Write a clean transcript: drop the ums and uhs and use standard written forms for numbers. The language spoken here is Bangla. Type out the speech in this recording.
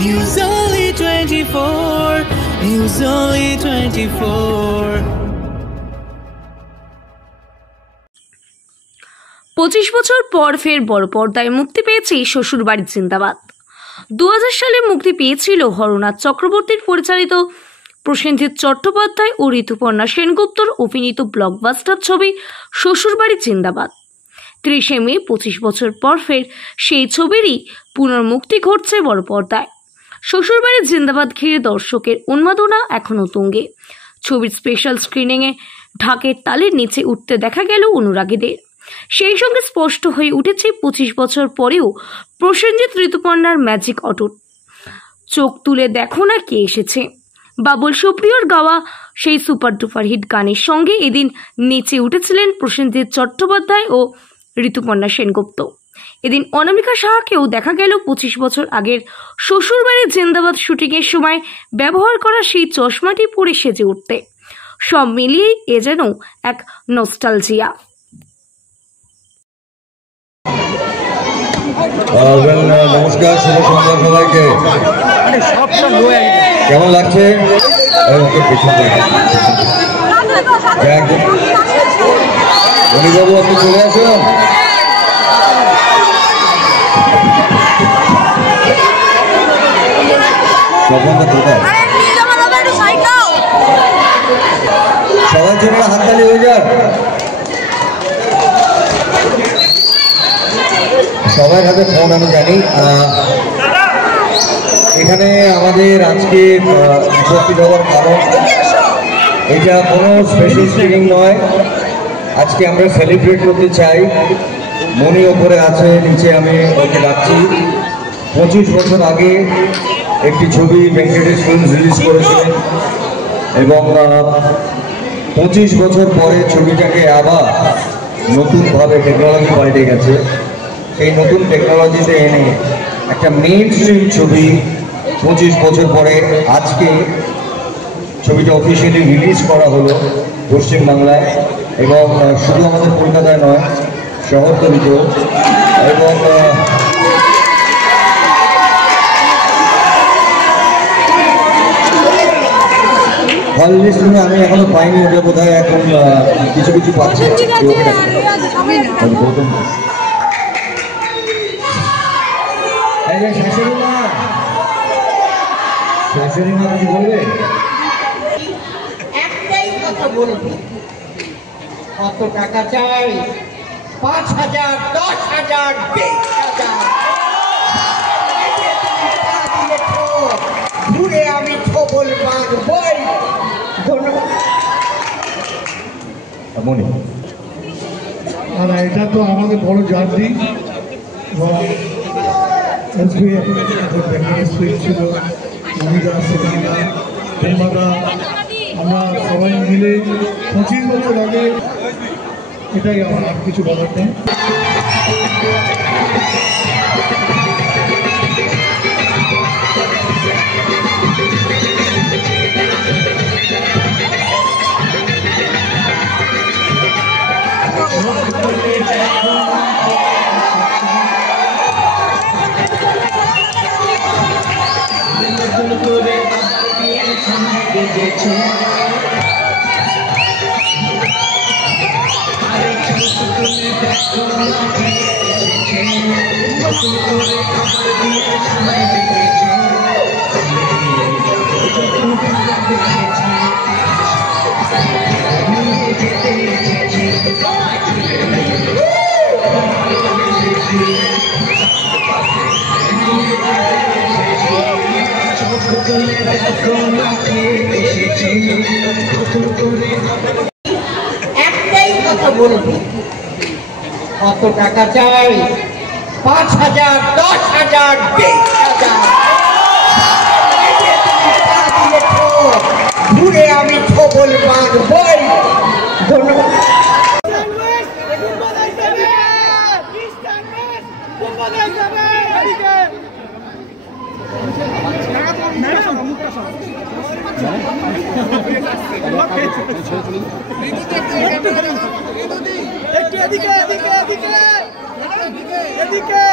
News Only 24. News Only 24. 25 বছর পর ফের বড় পর্দায় মুক্তি পেয়েছে শ্বশুরবাড়ি জিন্দাবাদ। 2000 সালে মুক্তি পেয়েছিল হরনাথ চক্রবর্তীর পরিচালিত প্রসেনজিৎ চট্টোপাধ্যায় ও ঋতুপর্ণা সেনগুপ্তর অভিনীত ব্লকবাস্টার ছবি শ্বশুরবাড়ি জিন্দাবাদ। 30 মে 25 বছর পর ফের সেই ছবিরই পুনর্মুক্তি ঘটছে বড় পর্দায়। শ্বশুরবাড়ি জিন্দাবাদ ঘিরে দর্শকের উন্মাদনা এখনো তুঙ্গে। ছবির স্পেশাল স্ক্রিনিংয়ে ঢাকের তালের নিচে উঠতে দেখা গেল অনুরাগীদের। সেই সঙ্গে স্পষ্ট হয়ে উঠেছে 25 বছর পরেও প্রসেনজিৎ ঋতুপর্ণার ম্যাজিক অটুট। চোখ তুলে দেখো না কে এসেছে, বাবুল সুপ্রিয়র গাওয়া সেই সুপার ডুপার হিট গানের সঙ্গে এদিন নেচে উঠেছিলেন প্রসেনজিৎ চট্টোপাধ্যায় ও ঋতুপর্ণা সেনগুপ্ত। এদিন অনামিকা সাহাকেও দেখা গেল 25 বছর আগের শ্বশুরবাড়ি জিন্দাবাদ শুটিংয়ের সময় ব্যবহার করা সেই চশমাটি পরে সেজে উঠতে। সব মিলিয়ে এ যেন এক নস্টালজিয়া। নমস্কার, শুভ সন্ধ্যা সবাইকে। কেমন লাগছে? মণিবাবু, আপনি চলে আসুন। সবার জন্য হাততালি হয়ে যাক। সবার হাতে ফোন আমি জানি। এখানে আমাদের আজকে উপস্থিত হওয়ার কারণ, এটা কোনো স্পেশাল স্ক্রিনিং নয়। আজকে আমরা সেলিব্রেট করতে চাই। মনি ওপরে আছে, নিচে আমি ওকে ডাকছি। 25 বছর আগে একটি ছবি ভেঙ্কটেশ ফিল্ম রিলিজ করেছিলেন এবং 25 বছর পরে ছবিটাকে আবার নতুনভাবে টেকনোলজি পাল্টে গেছে। সেই নতুন টেকনোলজিতে এনে একটা মেইন স্ট্রিম ছবি 25 বছর পরে আজকে ছবিটা অফিসিয়ালি রিলিজ করা হলো পশ্চিমবাংলায়, এবং শুধু আমাদের কলকাতায় নয়, শহরতলিতেও। এবং হল লিস্ট আমি এখনো পাইনি, ওটা বোধহয় এখন কিছু কিছু পাচ্ছি। একটাই কথা বলবো, কত টাকা চাই? 5,000, 10,000, 20,000। ঘুরে আমি ছবল বাঁধবই। আর এটা তো আমাদের বড় জার্নি। ছিল অমিতা, সুকান্তা, প্রেমাদা, আমরা সবাই মিলে 25 বছর আগে, এটাই আমার আর কিছু বলার নেই। একটাই কথা বলবো, কত টাকা চাই? 5,000, 10,000, 20,000। ঘুরে আমি ছবল বাঁধবই। ধন্যবাদ। একটু এদিকে এদিকে এদিকে এদিকে